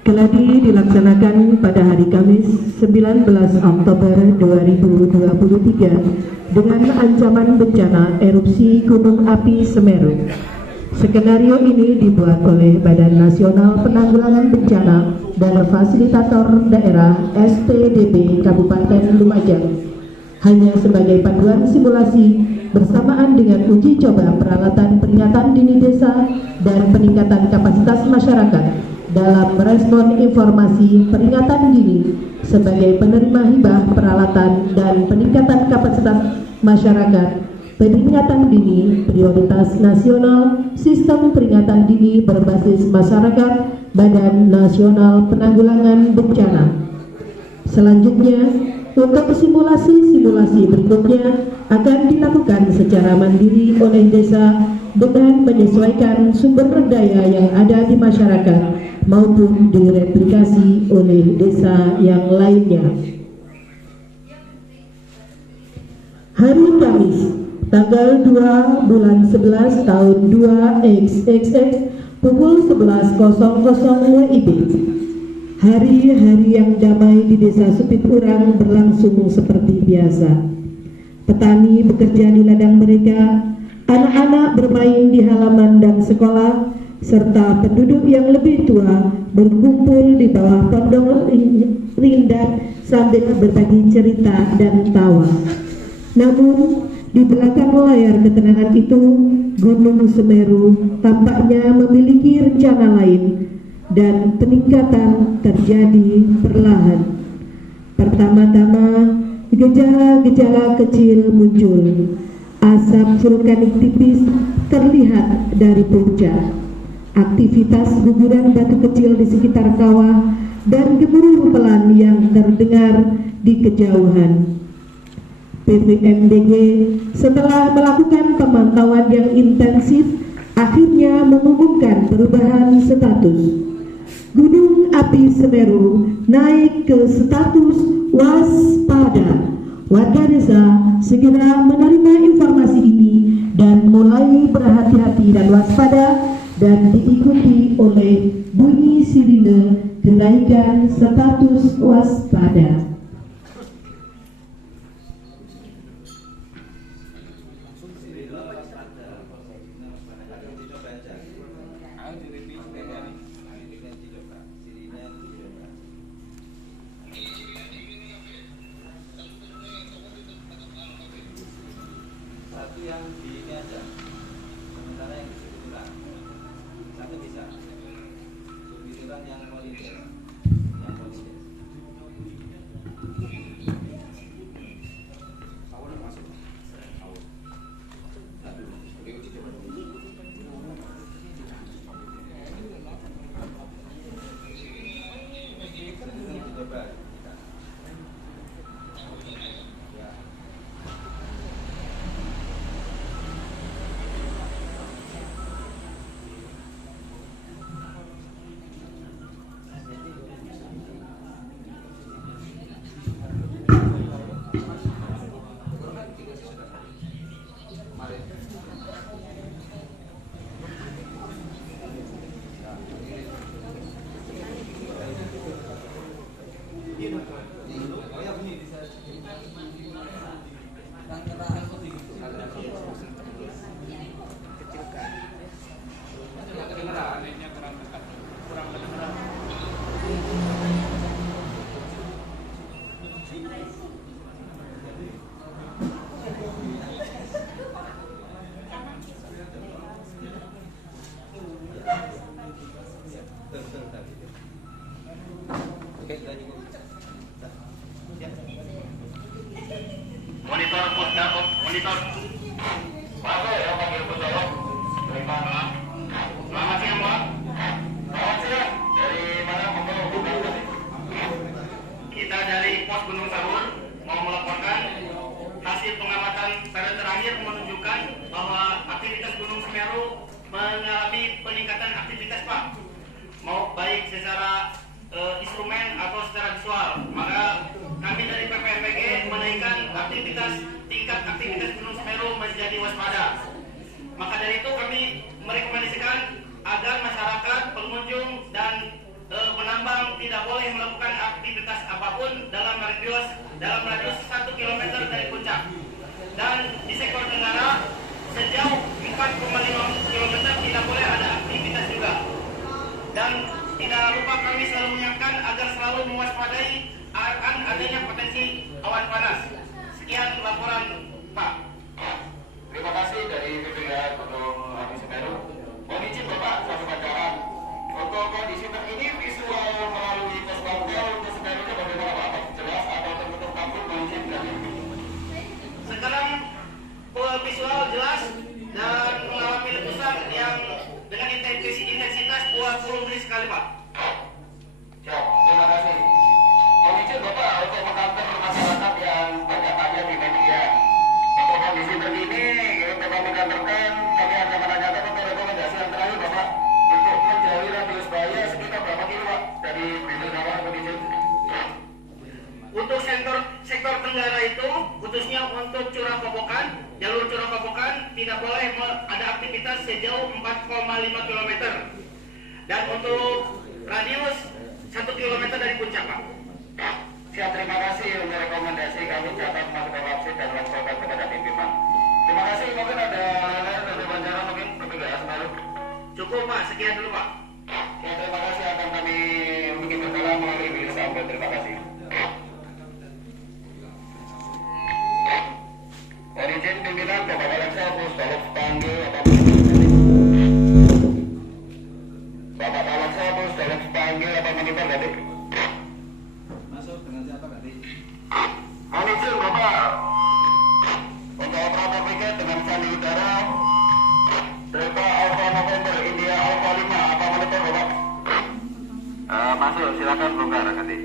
Geladi dilaksanakan pada hari Kamis 19 Oktober 2023 dengan ancaman bencana erupsi Gunung Api Semeru. Skenario ini dibuat oleh Badan Nasional Penanggulangan Bencana dan Fasilitator Daerah SPDB Kabupaten Lumajang hanya sebagai panduan simulasi bersamaan dengan uji coba peralatan peringatan dini desa dan peningkatan kapasitas masyarakat dalam merespon informasi peringatan dini sebagai penerima hibah peralatan dan peningkatan kapasitas masyarakat peringatan dini prioritas nasional sistem peringatan dini berbasis masyarakat Badan Nasional Penanggulangan Bencana. Selanjutnya, untuk simulasi-simulasi berikutnya akan dilakukan secara mandiri oleh desa dengan menyesuaikan sumber daya yang ada di masyarakat maupun direplikasi oleh desa yang lainnya. Hari Kamis, tanggal 2 bulan 11 tahun 2XXX pukul 11.00 WIB. Hari-hari yang damai di desa Supit Urang berlangsung seperti biasa. Petani bekerja di ladang mereka, anak-anak bermain di halaman dan sekolah, serta penduduk yang lebih tua berkumpul di bawah pondok rindang sambil berbagi cerita dan tawa. Namun, di belakang layar ketenangan itu, Gunung Semeru tampaknya memiliki rencana lain dan peningkatan terjadi perlahan. Pertama-tama, gejala-gejala kecil muncul. Asap vulkanik tipis terlihat dari puncak. Aktivitas guguran batu kecil di sekitar kawah dan gemuruh pelan yang terdengar di kejauhan. PVMBG setelah melakukan pemantauan yang intensif akhirnya mengumumkan perubahan status. Gunung Api Semeru naik ke status waspada. Warga desa segera menerima informasi ini dan mulai berhati-hati dan waspada, dan diikuti oleh bunyi sirine kenaikan status waspada. Yang di ini aja, sementara yang disebutkan satu bisa subtitulan yang volunteer, masuk satu, oke, uji coba dulu. Coba. Monitor. Bapak ya, panggil Pusat. Selamat siang, Pak. Selamat siang. Dari mana Bapak? Kita dari Pos Gunung Sahur mau melaporkan hasil pengamatan periode terakhir menunjukkan bahwa aktivitas Gunung Semeru mengalami peningkatan aktivitas, Pak. Mau baik secara instrumen atau secara visual. Maka kami dari PPMBG menaikkan tingkat aktivitas Gunung Semeru menjadi waspada. Maka dari itu kami merekomendasikan agar masyarakat, pengunjung dan menambah tidak boleh melakukan aktivitas apapun dalam radius 1 km dari puncak. Dan di sektor tenggara sejauh 4,5 km tidak boleh ada aktivitas juga. Dan tidak lupa kami selalu mengingatkan agar selalu mewaspadai akan adanya potensi awan panas. Sekian laporan Pak. Terima kasih dari BPK Gunung Api Semeru. Mohon izin Bapak, satu pandangan. Untuk kondisi terkini visual melalui pos pantau untuk Semerunya bagaimana Pak? Jelas atau tertutup kabut? Mohon izin dari Sekarang visual jelas dan mengalami letusan yang dengan intensitas 20 menit sekali Pak. Siap, terima kasih. Mohon izin Bapak untuk mengkantor masyarakat yang bertanya di media. Untuk kondisi terkini, untuk kami kantorkan, kami akan menanyakan untuk rekomendasi yang terakhir Bapak untuk menjauhi radius bahaya sekitar berapa kilo Pak dari Bintang Kawah kondisi. Untuk sektor tenggara itu, khususnya untuk Curah Kobokan, jalur Curah Kobokan tidak boleh ada aktivitas sejauh 4,5 km. Dan untuk radius 1 km dari puncak Pak. Siap, terima kasih untuk rekomendasi kami catat masuk ke website dan laporkan kepada pimpinan. Terima kasih, mungkin ada lain dari wawancara mungkin BPK Semeru. Cukup Pak, sekian dulu Pak. Ya, terima kasih akan kami bikin berkala melalui bilis sampai terima kasih. Mohon izin pimpinan Bapak Baleksa Pus tolong panggil Bapak Bapak Baleksa Pus tolong panggil Bapak Monitor tadi. Masuk dengan siapa tadi? Mohon izin Bapak untuk operator piket dengan sandi udara Delta Alpha November India Alpha 5 apa monitor Bapak? Masuk, silakan bongkar nanti.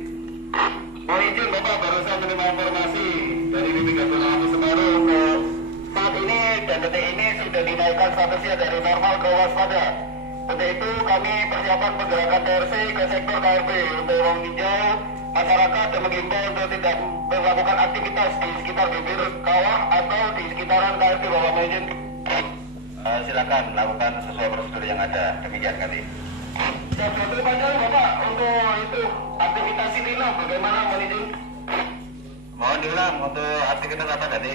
Mohon izin Bapak barusan menerima informasi dari BPK Gunung Api Semeru untuk saat ini dan detik ini sudah dinaikkan statusnya dari normal ke waspada. Untuk itu kami persiapan pergerakan TRC ke sektor KRB untuk meninjau masyarakat dan menghimbau untuk tidak melakukan aktivitas di sekitar bibir kawah atau di sekitaran KRB Bapak Mohon. Silakan lakukan sesuai prosedur yang ada. Demikian kali. Satu panjang Bapak untuk itu aktivitas sirine bagaimana Mohon izin? Mohon diulang untuk aktivitas apa tadi?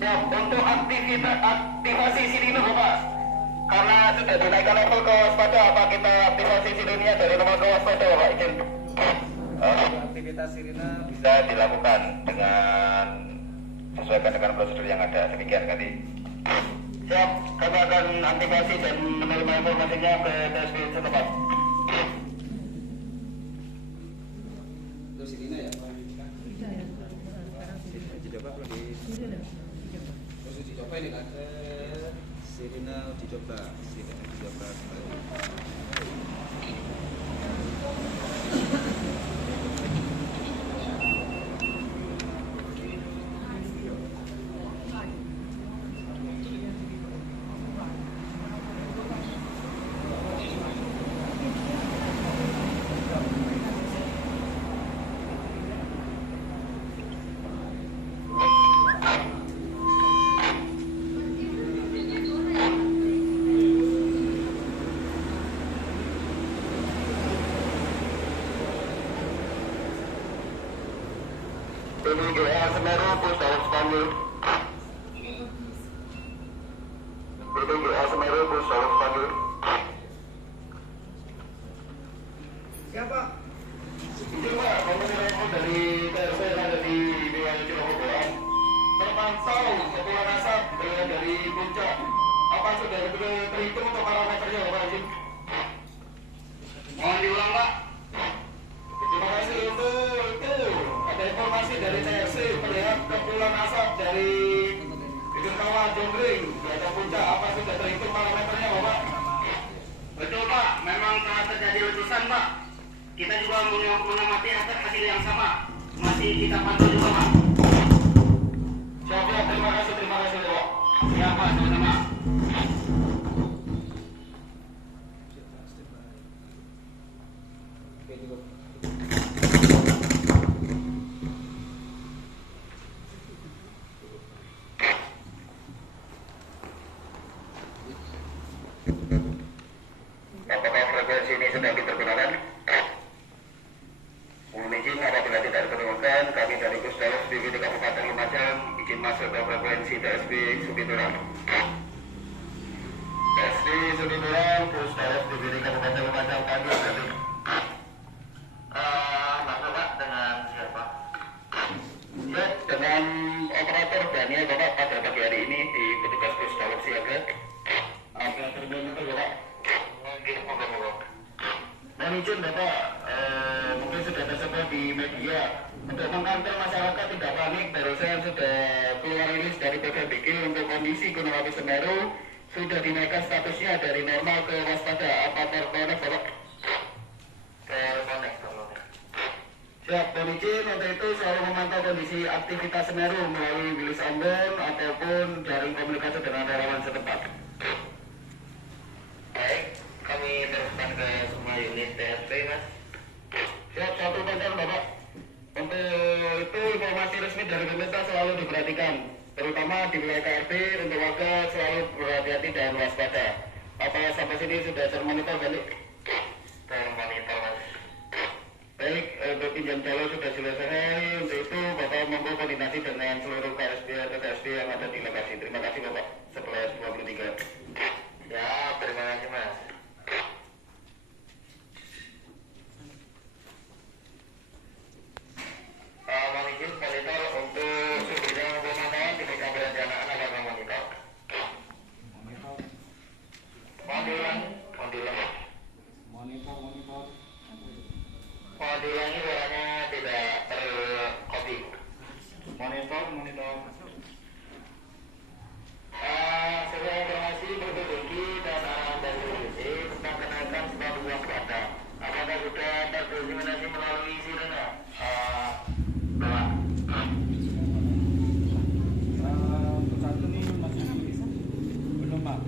Siap, untuk aktivasi sirine Bapak. Karena sudah dinaikkan level ke waspada, apa kita aktivasi sirinenya dari nomor ke waspada Bapak izin? Aktivitas sirine Bisa dilakukan dengan sesuaikan dengan prosedur yang ada. Demikian kali. Siap, kami akan aktivasi dan menerima informasinya ke TSB setempat. itu sirine ya Pak. Dicoba belum di terus dicoba ini kan sirine dicoba kembali. BPK Semeru Pus tolong panggil. BPK Semeru Pus tolong panggil. Siapa? Izin Pak, kami dari TRC yang ada di wilayah Curah Kobokan terpantau kepulan asap dari puncak. Apa sudah terhitung untuk parameternya Bapak izin? Mohon diulang Pak. Terima kasih untuk itu. Ada informasi dari TRC terlihat kepulan asap dari bibir kawah Jonggring di atas puncak. Apa sudah terhitung parameternya Bapak? Betul Pak, memang telah terjadi letusan Pak. Kita juga mengamati hasil yang sama. Masih kita pantau juga Pak. Siap, terima kasih Bapak. Siap Pak, sama-sama. Apakah frekuensi ini sedang ditergunakan? turun. SD Sudi Turun, Pusdalos Divisi Kabupaten Lumajang pagi tadi. Masuk Pak dengan siapa? Ya, dengan operator Daniel Bapak pada pagi hari ini di petugas Pusdalos siaga. Operator Daniel Bapak. Monggo. Dan izin Bapak, mungkin sudah tersebar di media untuk mengantar masyarakat tidak panik. Barusan sudah keluar rilis dari BPBD untuk kondisi Gunung Api Semeru sudah dinaikkan statusnya dari normal ke waspada. Apa terkonek Bapak? Terkonek. Siap, dan izin untuk itu selalu memantau kondisi aktivitas Semeru melalui bilis ambon ataupun jaring komunikasi dengan relawan setempat. Baik, kami teruskan ke semua unit TSP, Mas. Siap, satu konten Bapak. Untuk itu informasi resmi dari pemerintah selalu diperhatikan, terutama di wilayah KRB untuk warga selalu berhati-hati dan waspada. Apa sampai sini sudah termonitor balik? Termonitor, Mas. Baik, untuk pinjam jalur sudah selesai. Untuk itu Bapak monggo koordinasi dengan seluruh KSB atau KSB yang ada di lokasi. Terima kasih Bapak. Setelah 23. Ya, terima kasih Mas. Mohon izin monitor untuk bidang pemantauan di bidang perencanaan apakah monitor? Mohon diulangi. Mohon diulangi suaranya tidak terkopi. Monitor. Sebuah informasi BPBD dan arahan dari BPBD tentang kenaikan status waspada. Apakah sudah terdokumentasi melalui sirene? Bapak. Untuk saat ini masih belum Pak.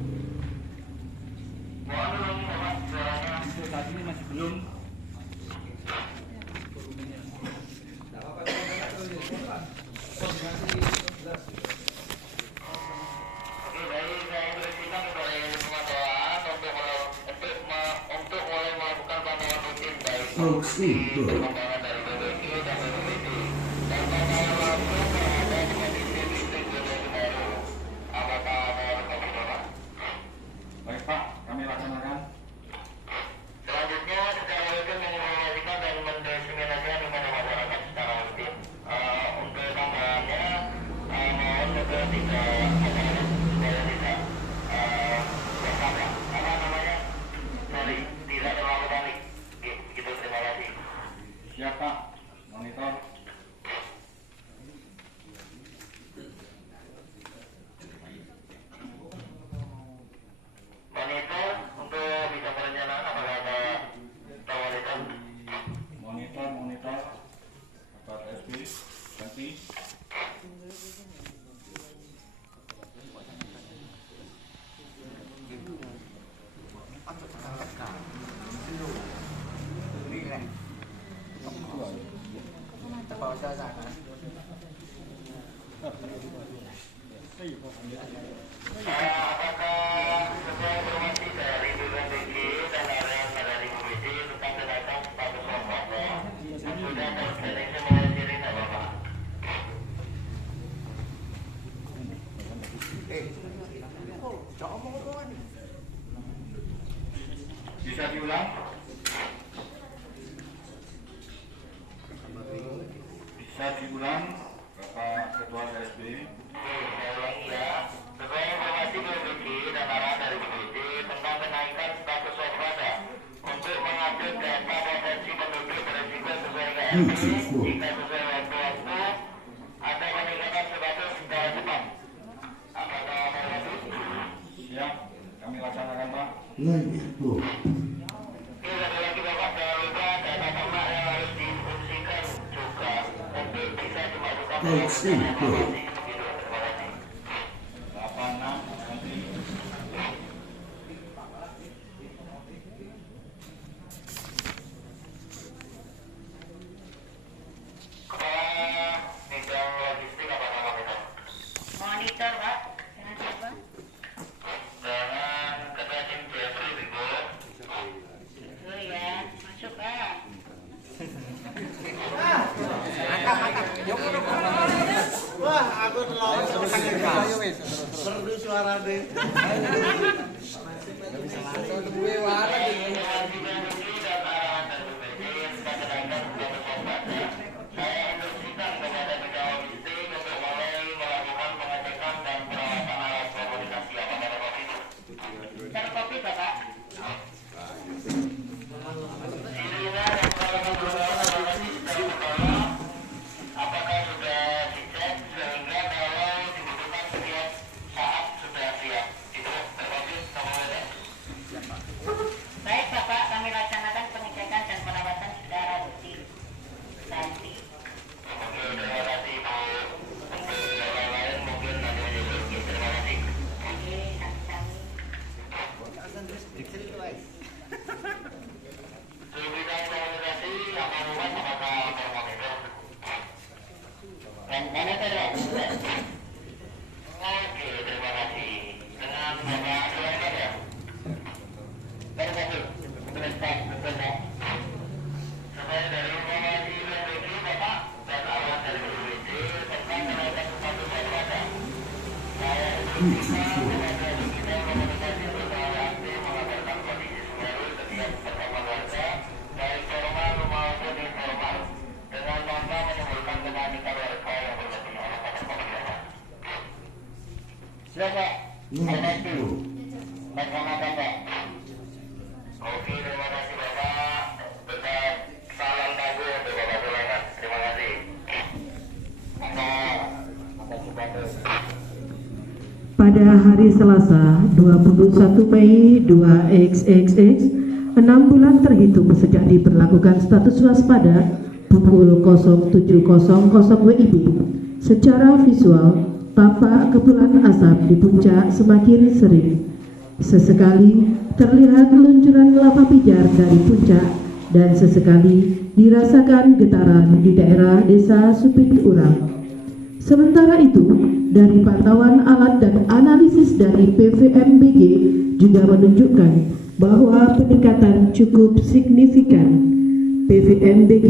Mohon ulangi Bapak suaranya. Untuk saat ini masih belum. Oke, baik, saya berikan kepada yang pemantauan untuk mulai melakukan pantauan rutin baik pengembangan dari BPBD dan BPBD dan pantauan langsung terhadap kondisi listrik Gunung Semeru. Apakah ada informasi Bapak? Baik Pak, kami laksanakan. Selanjutnya secara rutin menginformasikan dan mendiseminasikan kepada masyarakat secara rutin. Untuk tambahannya mohon juga tidak supaya tidak tidak terlalu panik. Gitu, terima kasih. Siap Pak, monitor. Monitor untuk bidang perencanaan apakah ada monitor? Monitor. Bapak TSP, ganti. Apakah sesuai informasi dari BPBD dan arahan dari BPBD tentang kenaikan status waspada yang sudah terdeteksi melalui sirine Bapak? Bisa diulang? Bapak Ketua TSP. Saya ulangi ya. Sesuai informasi BPBD dan arahan dari BPBD tentang kenaikan status waspada untuk mengupdate data potensi penduduk berisiko sesuai KRB jika sesuai waktu-waktu ada peningkatan status secara cepat. Apakah informasi? Siap, kami laksanakan Pak. Oke, satu lagi Bapak, jangan lupa data ternak yang harus difungsikan juga untuk bisa dimasukkan dalam informasi. Terima kasih. 86, ganti. Kepala bidang logistik apakah monitor? Monitor, Pak. Dengan siapa? Dengan Ketua Tim Jeffrey, Ibu. Dulu ya. Masuk, Pak. Wah, Apakah sudah dicek sehingga kalau dibutuhkan setiap saat sudah siap? Itu terkopi sama ada. Baik Bapak, kami laksanakan pengecekan dan perawatan secara rutin. Nanti. Oke, terima kasih Bu. Untuk yang lain mungkin nanti menyusul. Terima kasih. Oke, kami. Di bidang komunikasi, apa rumah apakah termonitor? Dan ada Oke, terima kasih. Dengan Bapak silakan ya. Terima kasih. Betul. Supaya dari informasi BPD Bapak dan arahan dari BPD tentang kenaikan status waspada. Saya kita komunikasi berbagai aktif mengabarkan kondisi Semeru setiap bersama warga, baik formal maupun informal, dengan tanpa menimbulkan kepanikan warga yang berlebihan. Apakah Bapak? Silakan. Terima kasih. Laksanakan Pak. Oke, terima kasih Bapak. Tetap salam tangguh untuk Bapak Silakan. Terima kasih. Makasih Pak. Pada hari Selasa 21 Mei 2XXX, 6 bulan terhitung sejak diberlakukan status waspada pukul 07.00 WIB. Secara visual, tampak kepulan asap di puncak semakin sering. Sesekali terlihat luncuran lava pijar dari puncak dan sesekali dirasakan getaran di daerah desa Supit Urang. Sementara itu, dari pantauan alat dan analisis dari PVMBG juga menunjukkan bahwa peningkatan cukup signifikan. PVMBG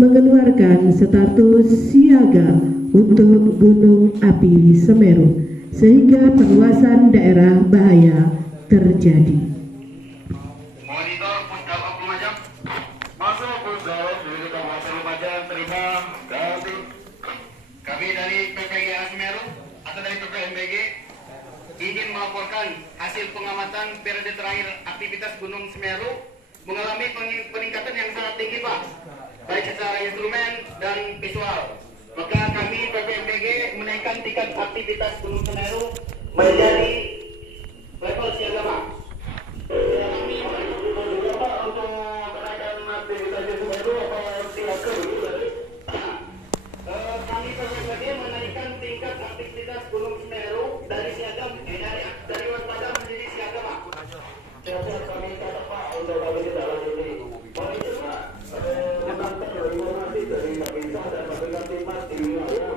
mengeluarkan status siaga untuk Gunung Api Semeru, sehingga perluasan daerah bahaya terjadi. Monitor Puncak Api Lumajang. Masuk Puncak dari Kabupaten Lumajang. Terima kasih. Kami dari PPGA Semeru atau dari PPMBG ingin melaporkan hasil pengamatan periode terakhir aktivitas Gunung Semeru mengalami peningkatan yang sangat tinggi Pak, baik secara instrumen dan visual. Maka kami PPMBG menaikkan tingkat aktivitas Gunung Semeru menjadi level siaga Pak. Kami menentukan juga Pak untuk kenaikan aktivitas Semeru apa siaga begitu tadi. Kami PPMBG menaikkan tingkat aktivitas Gunung Semeru dari siaga dari waspada menjadi siaga Pak. Siap-siap kami catat Pak untuk kami tidak lanjuti. Pak itu Pak, ada informasi dari Babinsa dan Babinsa Timas di wilayah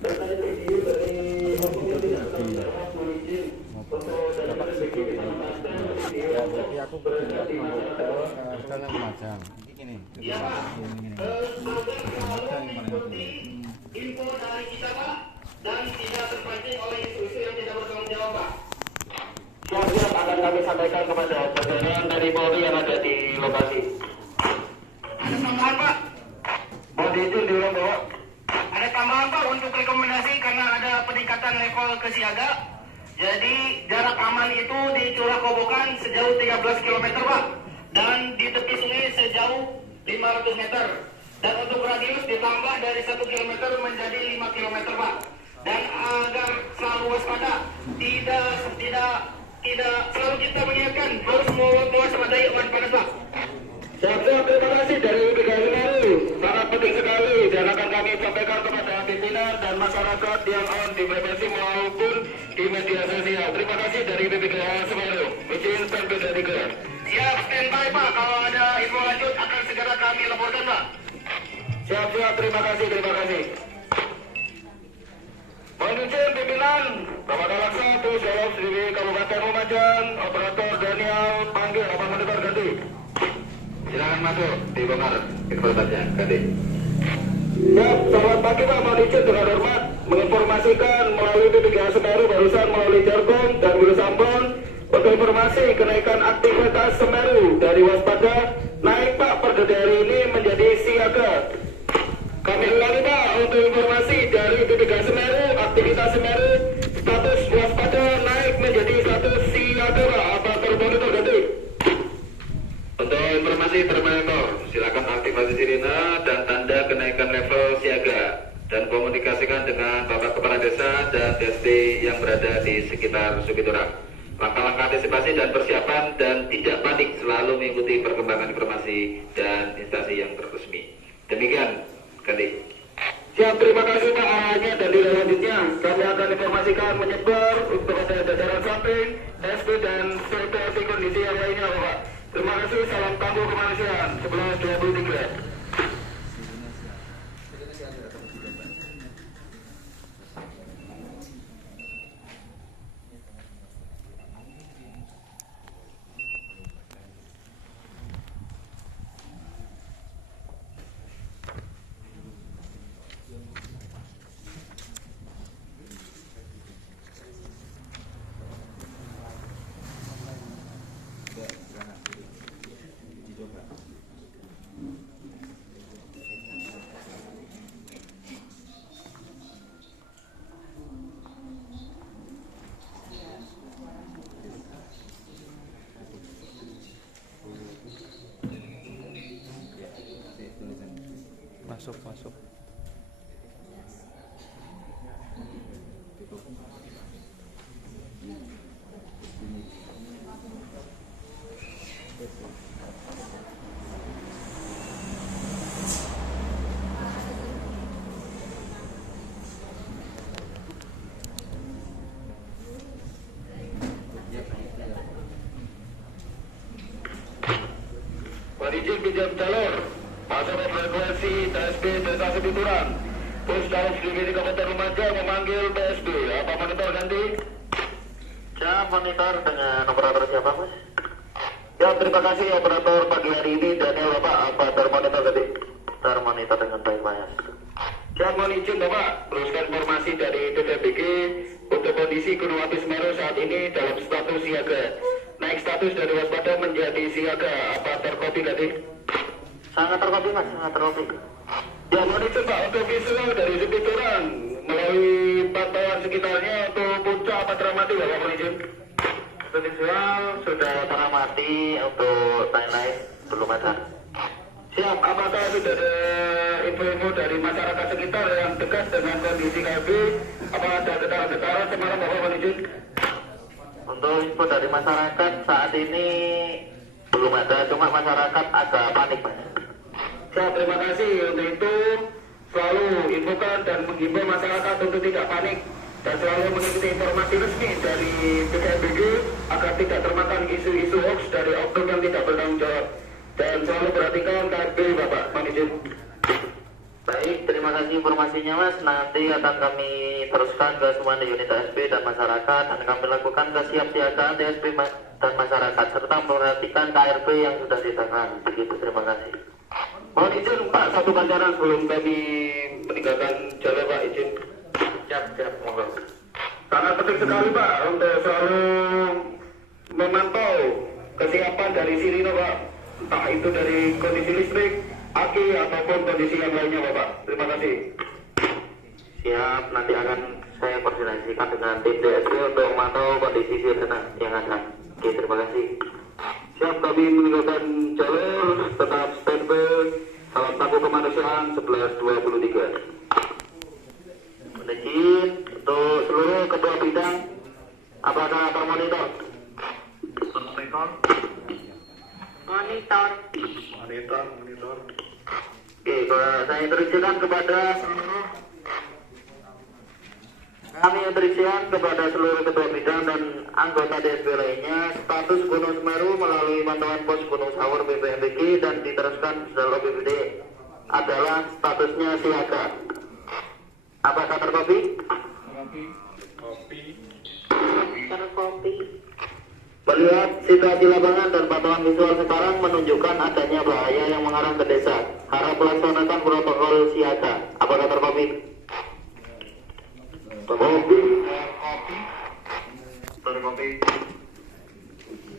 terkait video dari oknum tidak terhadap izin untuk dari PPMBG di Kalimantan video Aku berada di masyarakat. Jalan Lumajang. Ini. Iya Pak, agar selalu mengikuti info dari kita Pak dan tidak terpancing oleh isu-isu yang tidak bertanggung jawab Pak. Siap-siap akan kami sampaikan kepada jajaran dari Polri yang ada di lokasi. Ada tambahan Pak? Mohon diizin diulang Bapak. Ada tambahan Pak untuk rekomendasi karena ada peningkatan level kesiaga. Jadi jarak aman itu di Curah Kobokan sejauh 13 km Pak. Dan di tepi sungai sejauh 500 meter. Dan untuk radius ditambah dari 1 km menjadi 5 km Pak. Dan agar selalu waspada, tidak selalu kita mengingatkan harus mewaspadai awan panas Pak. Siap-siap, terima kasih dari BPKI. Sangat penting sekali dan akan kami sampaikan kepada pimpinan dan masyarakat yang on di BPC maupun di media sosial. Terima kasih dari BPKI Semeru. Izin standby dari Gerak. Siap, standby Pak. Kalau ada info lanjut akan segera kami laporkan Pak. Siap-siap, terima kasih, terima kasih. Mohon izin pimpinan, Bapak Dalak 1, Solof di Kabupaten Lumajang, Operator Daniel, panggil Bapak Monitor ganti. Silakan masuk, dibongkar informasinya, ganti. Siap, selamat pagi Pak, mohon izin dengan hormat. menginformasikan melalui titik Semeru barusan melalui jargon dan Wilus Ambon untuk informasi kenaikan aktivitas Semeru dari waspada naik Pak per detik hari ini menjadi siaga. Kami ulangi Pak untuk informasi dari titik Semeru, aktivitas Semeru status waspada naik menjadi status siaga Pak. Apa termonitor ganti? Untuk informasi termonitor, silakan aktifasi sirine dan tanda kenaikan level siaga dan komunikasikan dengan Bapak Kepala Desa dan DSP yang berada di sekitar Sukiturang. Langkah-langkah antisipasi dan persiapan dan tidak panik selalu mengikuti perkembangan informasi dan instansi yang resmi. Demikian, ganti. Siap, terima kasih Pak arahnya dan selanjutnya kami akan informasikan menyebar untuk jajaran samping, DSP dan situasi kondisi yang lainnya Bapak. Terima kasih, salam tangguh kemanusiaan 11.23. Masuk. Izin pinjam jalur masuk frekuensi TSB Desa Sukiturang. Pusdalus Divisi Kabupaten Lumajang memanggil TSB. Apa monitor ganti? Siap, monitor dengan operator siapa Mas? Ya, terima kasih operator pagi hari ini Daniel Bapak. Apa termonitor ganti? Termonitor dengan baik Mas. Siap, mohon izin Bapak teruskan informasi dari BPBG untuk kondisi Gunung Api Semeru saat ini dalam status siaga. Naik status dari waspada menjadi siaga. Apa terkopi ganti? Sangat terkopi Mas, sangat terkopi. Ya, mohon izin Pak untuk visual dari Sukiturang melalui pantauan sekitarnya untuk puncak apa teramati Bapak, mohon izin. Untuk visual sudah teramati, untuk timeline belum ada. Siap, apakah sudah ada info-info dari masyarakat sekitar yang dekat dengan kondisi KB? Apa ada getaran-getaran semalam Bapak, mohon izin? Untuk info dari masyarakat saat ini belum ada, cuma masyarakat agak panik Mas. Siap, terima kasih. Untuk itu selalu infokan dan menghimbau masyarakat untuk tidak panik dan selalu mengikuti informasi resmi dari BKMBG agar tidak termakan isu-isu hoax dari oknum yang tidak bertanggung jawab. Dan selalu perhatikan KB Bapak, mohon izin. Baik, terima kasih informasinya Mas. Nanti akan kami teruskan ke semua unit ASP dan masyarakat, dan kami lakukan kesiapsiagaan DSP dan masyarakat serta memperhatikan KRP yang sudah ditangani. Begitu, terima kasih. Mohon izin Pak, satu pancaran sebelum kami meninggalkan jalur Pak, izin. Siap, monggo. Sangat penting sekali Pak untuk selalu memantau kesiapan dari sirine Pak, entah itu dari kondisi listrik, aki ataupun kondisi yang lainnya Bapak. Terima kasih. Siap, nanti akan saya koordinasikan dengan tim DSP untuk memantau kondisi sirene yang ada. Oke, terima kasih. Siap, kami meninggalkan jalur, tetap standby. Salam tangguh kemanusiaan 11.23. Izin untuk seluruh ketua bidang, apakah termonitor? Monitor. Oke, saya instruksikan kepada seluruh ketua bidang dan anggota DSP lainnya, status Gunung Semeru melalui pantauan pos Gunung Sawur BPMBG dan diteruskan dalam BPD adalah statusnya siaga. Apakah terkopi? Terkopi. Melihat situasi lapangan dan pantauan visual sekarang menunjukkan adanya bahaya yang mengarah ke desa. Harap melaksanakan protokol siaga. Apakah terkopi? Kopi. Dari kopi.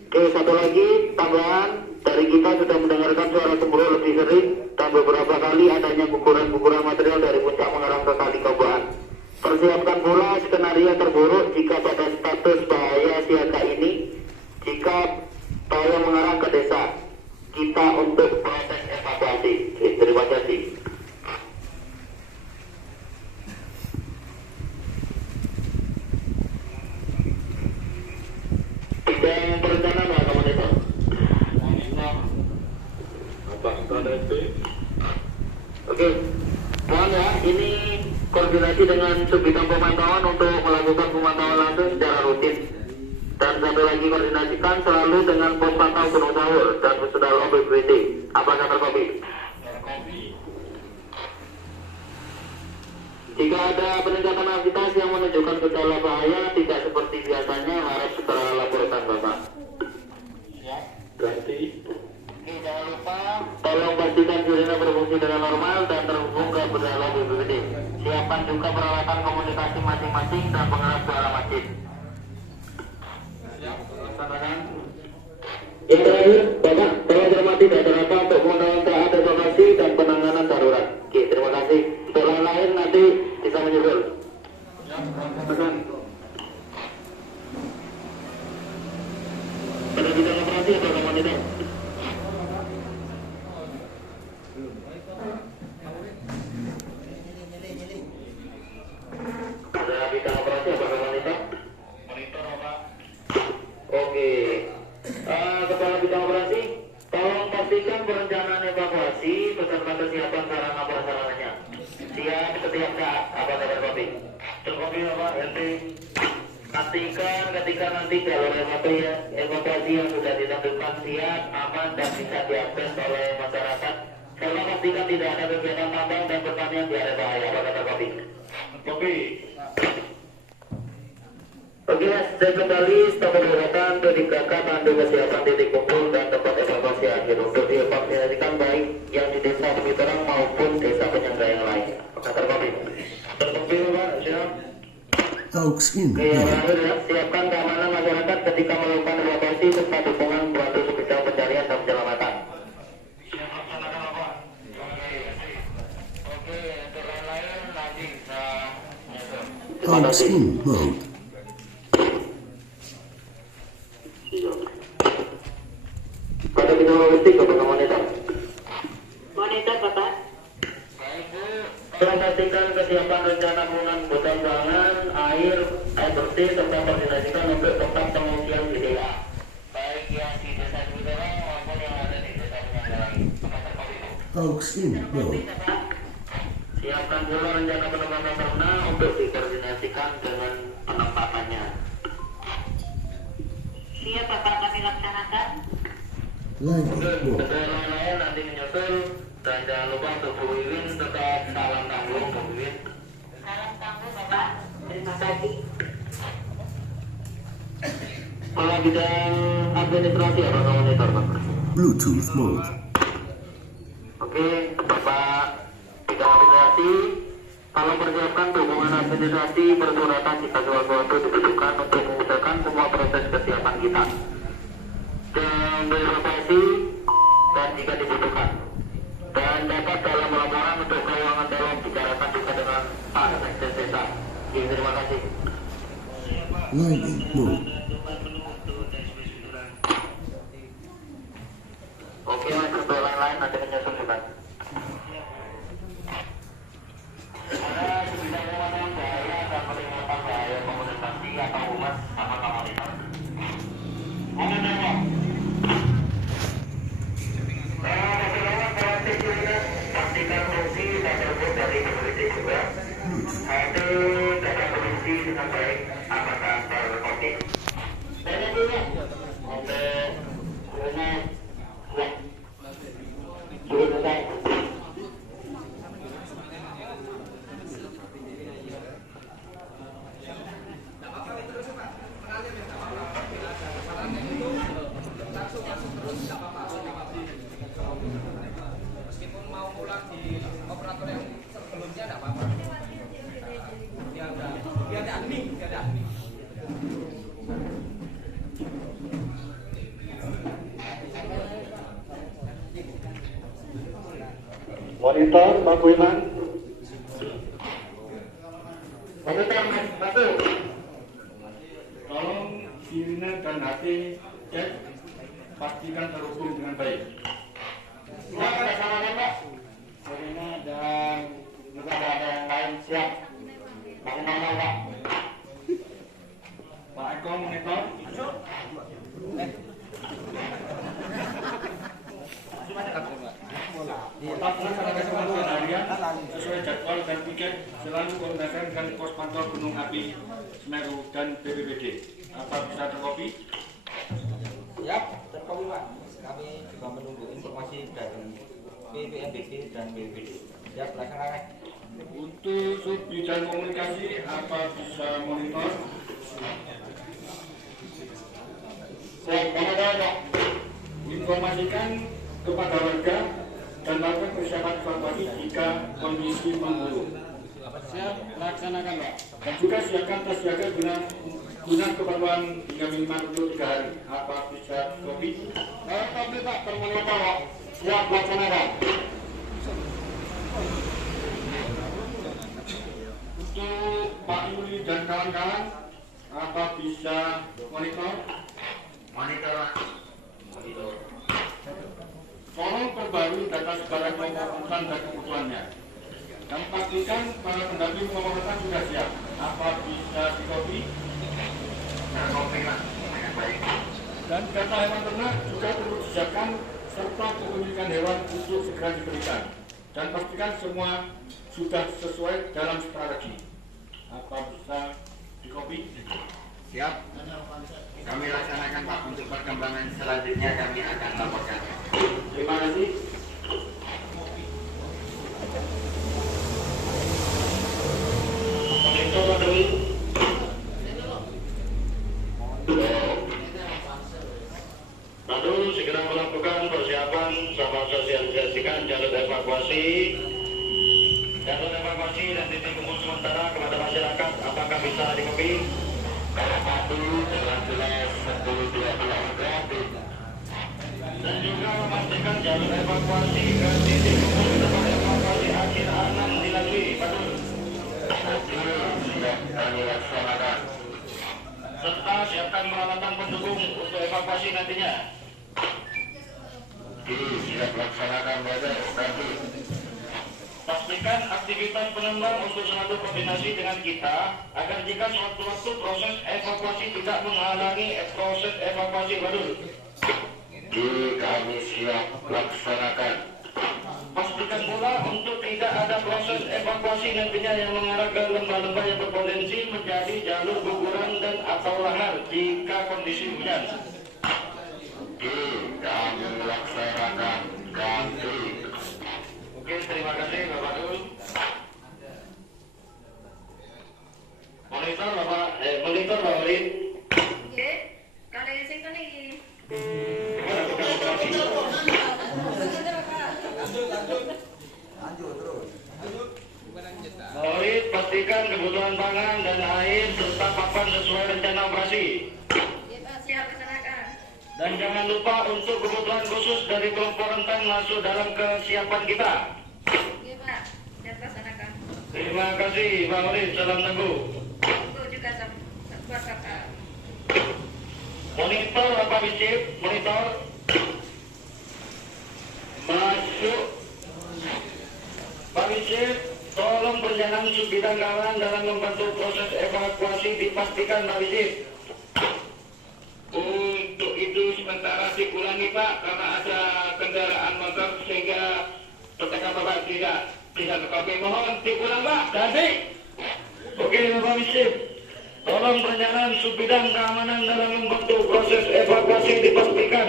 Oke, satu lagi tambahan dari kita sudah mendengarkan suara gemuruh lebih sering dan beberapa kali adanya guguran-guguran material dari puncak mengarah ke Kali Koboan. Persiapkan pula skenario terburuk jika pada status bahaya siaga ini, jika bahaya mengarah ke desa kita untuk proses evakuasi. Oke, terima kasih. Bidang perencanaan Pak Komunitor. Oke, mohon ya, ini koordinasi dengan Subbidang Pemantauan untuk melakukan pemantauan langsung secara rutin. Dan satu lagi koordinasikan selalu dengan pos pantau Gunung Sawur dan Pusudal OBBD. Apa kabar kopi? Jika ada peningkatan aktivitas yang menunjukkan gejala bahaya tidak seperti biasanya, harus segera laporkan Bapak. Ya, berarti. Jangan lupa, tolong pastikan sirine berfungsi dengan normal dan terhubung ke bendera BPBD. Siapkan juga peralatan komunikasi masing-masing dan pengeras suara masjid. Yang terakhir, Bapak, tolong cermati data-data untuk pemantauan saat evakuasi dan penanganan darurat. Oke, terima kasih. Untuk lain nanti bisa menyusul. Pada bidang operasi atau komunitas? Pada bidang operasi atau komunitas? Monitor apa? Oke. Kepala bidang operasi, tolong pastikan perencanaan evakuasi beserta kesiapan sarana prasarananya. Siap setiap saat. Apa kabar kopi? Terkopi Bapak, LT. Pastikan ketika nanti jalur evakuasi yang sudah ditentukan siap, aman dan bisa diakses oleh masyarakat. Serta pastikan tidak ada kegiatan tambang dan pertanian di area bahaya. Apa kabar kopi? Kopi. Oke Mas, saya kembali staf perawatan untuk digagas pandu kesiapan titik kumpul dan tempat evakuasi akhir untuk dievakuasikan baik yang di desa Pemitorang maupun desa penyangga yang lain. Kantor kopi. Terkopi Pak, siap. Oaks in. Oke, yang terakhir ya, siapkan keamanan masyarakat ketika melakukan evakuasi serta dukungan bantu Subbidang pencarian dan penyelamatan. Siap laksanakan Bapak. Oke, untuk lain-lain nanti bisa menyusul. Terima Oaks kasih. in mode. Pada bidang logistik, Bapak Monitor. Monitor Bapak. Baik Bu, tolong pastikan kesiapan rencana penggunaan kebutuhan pangan, air bersih, serta koordinasikan untuk tempat pengungsian di DA. Baik yang di desa Subbidang maupun yang ada di desa penyangga lain. Oaks in mode. Siapkan pula rencana penempatan ternak untuk dikoordinasikan dengan penempatannya. Siap Bapak, kami laksanakan. Light Oke, mode. untuk yang lain nanti menyusul. Dan jangan lupa untuk Bu Wiwin tetap salam tanggung Bu Wiwin. Salam tangguh Bapak. Terima kasih. Kalau bidang administrasi apa monitor Pak? Bluetooth mode. Oke, Bapak bidang administrasi, tolong persiapkan dukungan administrasi persuratan jika sewaktu-waktu dibutuhkan untuk memudahkan semua proses kesiapan kita. Dan berevakuasi dan jika dibutuhkan. Dan dapat dalam laporan untuk keuangan tolong bicarakan juga dengan Pak Sekdes Desa. Oke, terima kasih. Lighting mode. Oke, Mas, untuk lain-lain nanti menyusul juga. Ada sebidang pemantauan bahaya dan peringatan bahaya komunikasi atau umat sama komunitas. Monitor Pak. Pastikan fungsi dan terbit dari BPBD juga. Itu data kondisi dengan baik apakah terkopi. Banyak juga untuk rumah Meskipun mau pulang di operator yang sebelumnya tidak apa-apa. Ya udah, biar Monitor, Pak Wiman. Monitor, satu. Tolong sirine dan HT cek, pastikan terhubung dengan baik. Siap, sama-sama, Pak. Sirine dan juga ada yang lain siap. Bagaimana, Pak? Pak Eko, monitor. Tetap melaksanakan pemantauan harian sesuai jadwal dan piket, selalu koordinasikan dengan pos pantau Gunung Api Semeru dan BPBD. Apa bisa terkopi? Siap, terkopi Pak. Kami juga menunggu informasi dari BPNBG dan BPBD. Siap, laksanakan. Untuk sub bidang komunikasi, apa bisa monitor? Siap, informasikan kepada warga dan lakukan persiapan evakuasi jika kondisi memburuk. Siap, laksanakan Pak. Dan juga siapkan tas jaga guna keperluan hingga minimal untuk 3 hari. Apa bisa kopi? Kopi Pak, termonitor Pak. Siap, laksanakan. Untuk Pak Yuli dan kawan-kawan, apa bisa monitor? Monitor Pak. Monitor. Tolong perbarui data sebarang pemohonan dan kebutuhannya. Dan pastikan para pendamping pemohonan sudah siap. Apa bisa dikopi? Kopi Pak. Dan data hewan ternak juga perlu disiapkan serta kepemilikan hewan untuk segera diberikan. Dan pastikan semua sudah sesuai dalam strategi. Apa bisa dikopi? Siap. Kami laksanakan Pak. Untuk perkembangan selanjutnya kami akan laporkan. Terima kasih. Lalu segera melakukan persiapan sama sosialisasikan jalur evakuasi dan titik kumpul sementara kepada masyarakat. Apakah bisa dikopi? Kalau 1, 11, 10, 12 gratis. Dan juga memastikan jalur evakuasi ke titik kumpul tempat evakuasi akhir 6 dilalui. Betul. Sudah kami laksanakan. Serta siapkan peralatan pendukung untuk evakuasi nantinya. Siap laksanakan berarti. Pastikan aktivitas penambang untuk selalu koordinasi dengan kita agar jika sewaktu-waktu proses evakuasi tidak menghalangi proses evakuasi baru. Kami siap laksanakan. Pastikan pula untuk tidak ada proses evakuasi nantinya yang mengarah ke lembah-lembah yang berpotensi menjadi jalur guguran dan atau lahar jika kondisi hujan. Kami laksanakan ganti. Oke, terima kasih Bapak Dul. Monitor Bapak Ulin. Oke, kalau yang sing kene iki. Ulin, pastikan kebutuhan pangan dan air serta papan sesuai rencana operasi. Ya Pak, siap laksanakan. Dan jangan lupa untuk kebutuhan khusus dari kelompok rentan masuk dalam kesiapan kita. Ya Pak, siap laksanakan. Terima kasih Bang Ulin, salam tangguh. Itu juga buat Kakak. Monitor apa Bisip? Monitor. Masuk. Pak Bisip, tolong perjalanan subbidang kawan dalam membantu proses evakuasi dipastikan Pak Bisip. Untuk itu sementara dikurangi Pak, karena ada kendaraan motor sehingga petugas Bapak tidak bisa terkopi. Mohon dikulang Pak, ganti. Oke Bapak Bisip, tolong perjalanan subbidang keamanan dalam membantu proses evakuasi dipastikan.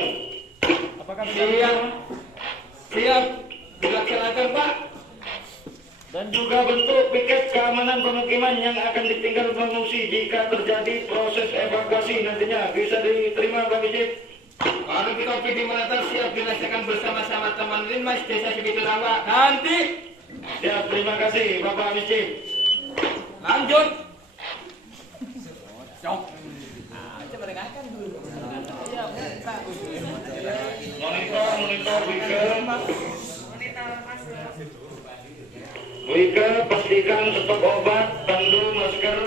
Apakah Siap dilaksanakan Pak. Dan juga bentuk piket keamanan pemukiman yang akan ditinggal pengungsi jika terjadi proses evakuasi nantinya bisa diterima Pak Bijit. Kalau kita di Manatar siap dilaksanakan bersama-sama teman Linmas Desa Sibiturawa. Ganti. Siap, terima kasih Bapak Bijit. Lanjut. Monitor Bigem. Monitor. masuk. Wika, pastikan stok obat, tandu, masker,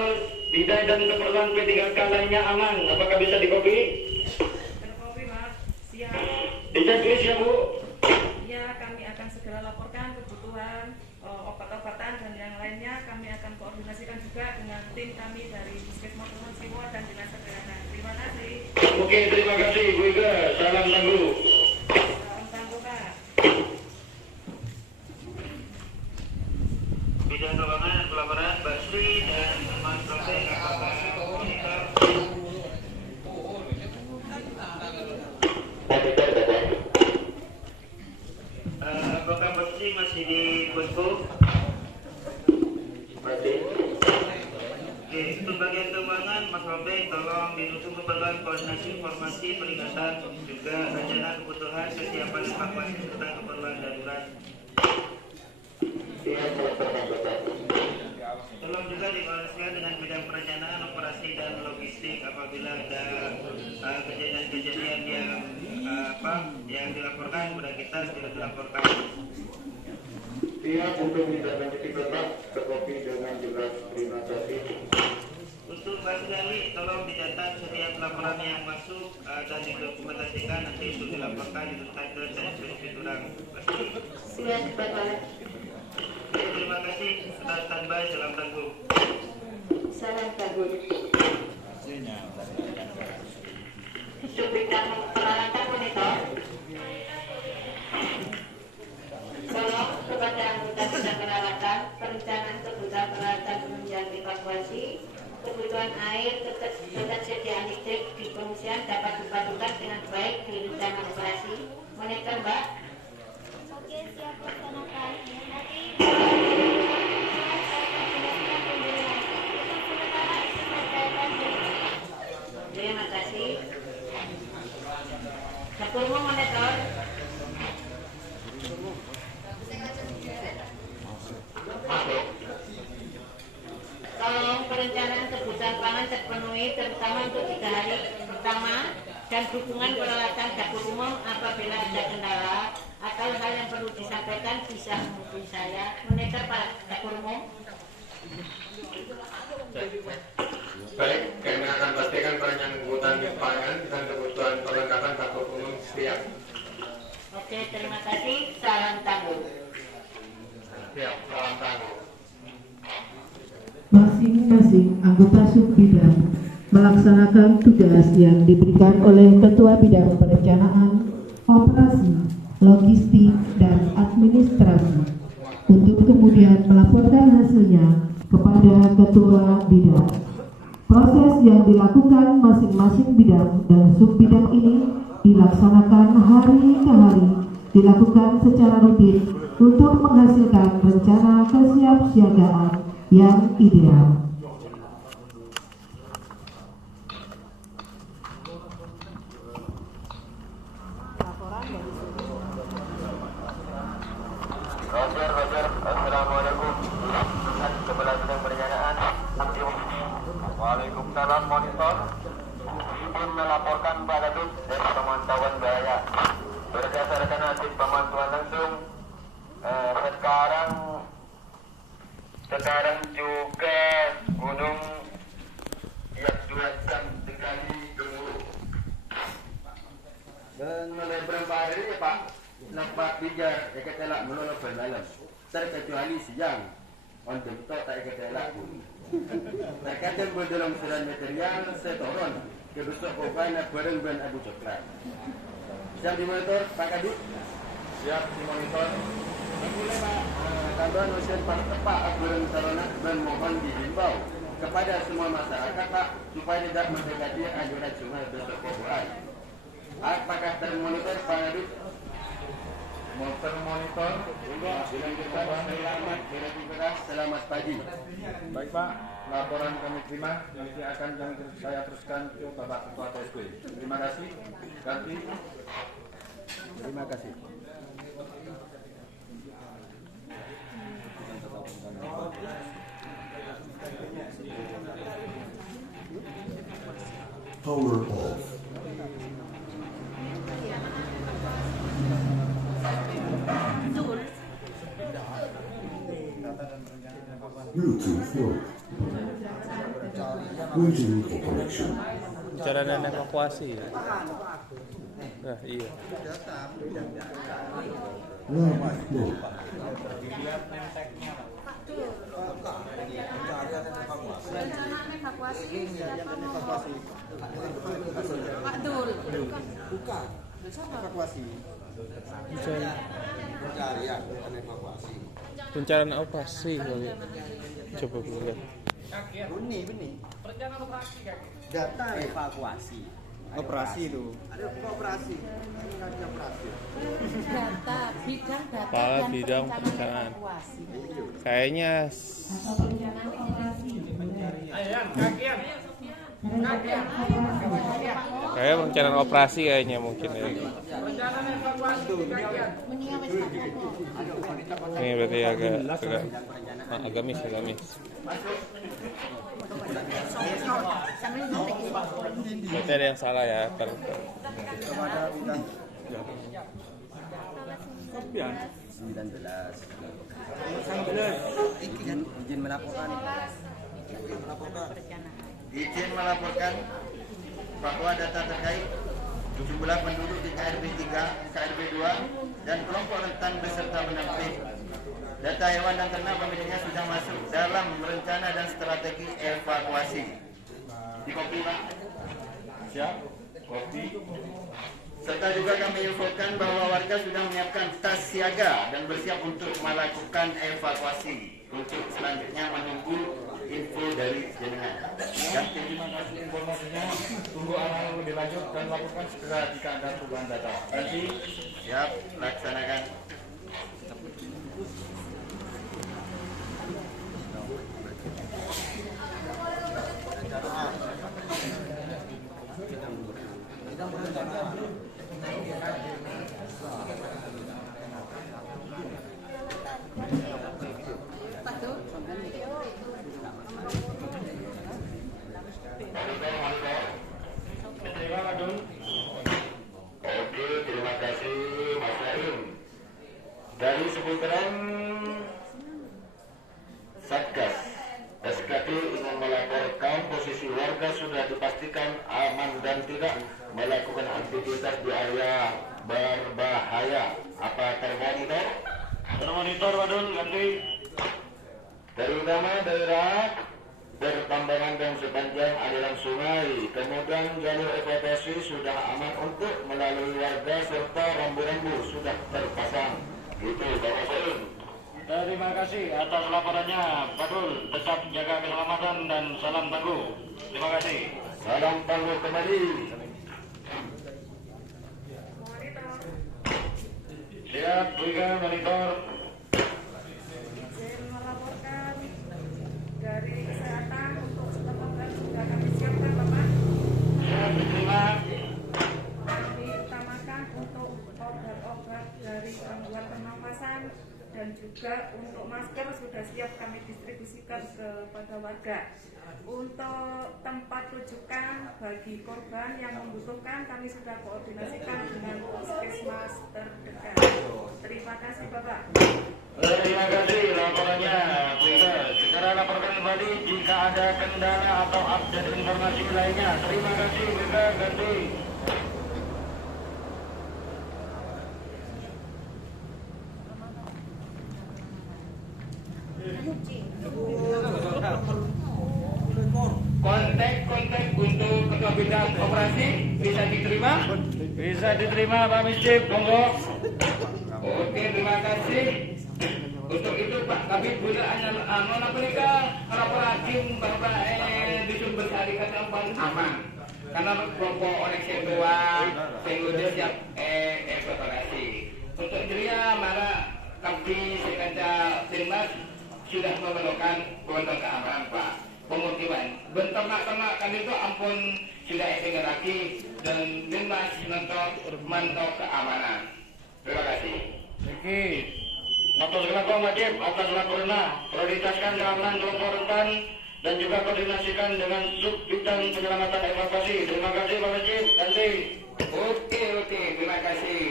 bidai dan keperluan P3K lainnya aman. Apakah bisa dikopi? Terkopi, Mas. Siap. Diceklis ya, Bu. Ya, kami akan segera laporkan kebutuhan obat-obatan dan yang lainnya. Kami akan koordinasikan juga dengan tim kami dari Puskesmas Siwo dan Dinas Kesehatan. Terima kasih. Oke, terima kasih Bu Ika. Salam tangguh. Salam tangguh, Pak. Bidang keuangan dan pelaporan Mbak Sri dan Mas Taufik apakah monitor? Apakah posisi masih di posko? Masih. Oke, untuk bagian keuangan Mas Taufik tolong didukung keperluan koordinasi informasi peringatan juga rencana kebutuhan kesiapan evakuasi serta keperluan darurat. Tolong juga dikoordinasikan dengan bidang perencanaan, operasi dan logistik apabila ada kejadian-kejadian yang dilaporkan kepada kita segera dilaporkan. Pihak untuk ditindaklanjuti tetap terkopi dengan jelas. Terima kasih. Untuk Mbak Sudali, tolong dicatat setiap laporan yang masuk dan didokumentasikan nanti untuk dilaporkan ditetapkan ke TSP Piturang. Siap, Bapak. Terima kasih. Sudah standby. Salam tangguh. Salam tangguh. Bidang peralatan monitor. Tolong kepada anggota bidang peralatan, perencanaan kebutuhan peralatan penunjang evakuasi, kebutuhan air, ketersediaan listrik di pengungsian dapat dipadukan dengan baik di rencana operasi. Monitor, Mbak. Oke, siap laksanakan. Terima kasih. Dapurmu monitor. Tolong perencanaan kebutuhan pangan terpenuhi terutama untuk 3 hari pertama dan dukungan peralatan dapur umum apabila ada kendala atau hal yang perlu disampaikan bisa menghubungi saya. Monitor Pak dapur umum. Baik, kami akan pastikan perencanaan kebutuhan pangan dan kebutuhan perlengkapan dapur umum siap. Oke, terima kasih. Salam tangguh. Siap, salam tangguh. Masing-masing anggota subbidang melaksanakan tugas yang diberikan oleh Ketua Bidang Perencanaan, Operasi, Logistik, dan Administrasi untuk kemudian melaporkan hasilnya kepada Ketua Bidang. Proses yang dilakukan masing-masing bidang dan subbidang ini dilaksanakan hari ke hari, dilakukan secara rutin untuk menghasilkan rencana kesiapsiagaan yang ideal. Roger. Assalamualaikum. Kepala Bidang Perencanaan. Waalaikumsalam monitor. Tim melaporkan Pak Kadut dari pemantauan bahaya. Berdasarkan hasil pemantauan langsung, sekarang juga gunung yang 2 jam sekali gemuruh. Dan beberapa hari ini Pak, nampak bijar ekatelak melolong berdalam. Terkecuali siang, on bentuk tak ekatelak pun. Terkadang berdalam surat material setoron kebesok pokoknya bareng ban Abu Coklat. Siap dimonitor Pak Kadut? Siap dimonitor. Mulai Pak, tambahan usian Pak tepat bareng sarana dan mohon dihimbau kepada semua masyarakat Pak supaya tidak mendekati aliran sungai besok pokoknya. Apakah termonitor Pak Kadut? Termonitor. Bilang kita selamat pagi. Baik Pak, laporan kami terima, nanti akan saya teruskan ke Bapak Ketua TSP. Terima kasih. Ganti. Terima kasih. Power off. Bluetooth mode. Regional operation. Cara evakuasi ya. Nah, iya. Live mode. Pak Dul. Bukan. Evakuasi. Pencarian bukan evakuasi. Pencarian operasi kali. Coba lihat. Benih. Perencanaan operasi kan. Data evakuasi. Operasi itu. Ada operasi. Ada operasi. Data, bidang data Kepala dan bidang perencanaan. Kayaknya kayak perencanaan operasi kayaknya mungkin ya. Ini berarti agamis. Berarti ada yang salah ya. Kepada bidang 19. Izin melaporkan. Izin melaporkan bahwa data terkait jumlah penduduk di KRB 3, KRB 2, dan kelompok rentan beserta pendamping. Data hewan dan ternak pemiliknya sudah masuk dalam rencana dan strategi evakuasi. Di kopi Pak. Siap. Kopi. Serta juga kami infokan bahwa warga sudah menyiapkan tas siaga dan bersiap untuk melakukan evakuasi. Untuk selanjutnya menunggu info dari jenengan. Dan terima kasih informasinya. Tunggu arahan lebih lanjut dan lakukan segera jika ada perubahan data. Nanti siap laksanakan. Oke, terima kasih Mas Naim. Dari seputaran Satgas SKT ingin melaporkan posisi warga sudah dipastikan aman dan tidak melakukan aktivitas di area berbahaya. Apa termonitor? Termonitor, Wadun, ganti. Terutama daerah pertambangan dan sepanjang aliran sungai. Kemudian jalur evakuasi sudah aman untuk melalui warga serta rambu-rambu sudah terpasang. Gitu, Bapak Salim. Terima kasih atas laporannya, Pak Dul. Tetap jaga keselamatan dan salam tangguh. Terima kasih. Salam tangguh kembali. Siap, berikan monitor. Izin melaporkan dari kesehatan untuk stok obat sudah kami siapkan, Bapak. Siap, diterima. Kami utamakan untuk obat-obat dari gangguan pernafasan dan juga untuk masker sudah siap kami distribusikan kepada warga. Untuk tempat rujukan bagi korban yang membutuhkan kami sudah koordinasikan dengan puskesmas terdekat. Terima kasih Bapak. Terima kasih laporannya, Bu Ida. Segera laporkan kembali jika ada kendala atau update informasi lainnya. Terima kasih, Bu Ida. Ganti. Kontak untuk ketua bidang operasi bisa diterima? Bisa diterima, Pak Misjib, monggo. Oke, terima kasih. Untuk itu Pak Kabit Buddha Anona Pelika lapor hakim Bapak di sumber hari kata aman. Karena kelompok orang kedua sehingga siap evakuasi. Untuk dirinya maka kami sekanca Timnas sudah memerlukan bantuan keamanan Pak. Pemukiman benternak-ternak kan itu ampun sudah tinggal lagi dan Timnas mantau keamanan. Terima kasih. Oke. Atas kelakon wajib, atas laporannya prioritaskan keamanan kelompok rentan dan juga koordinasikan dengan sub bidang penyelamatan evakuasi. Terima kasih Pak Wajib. Ganti. Oke, terima kasih.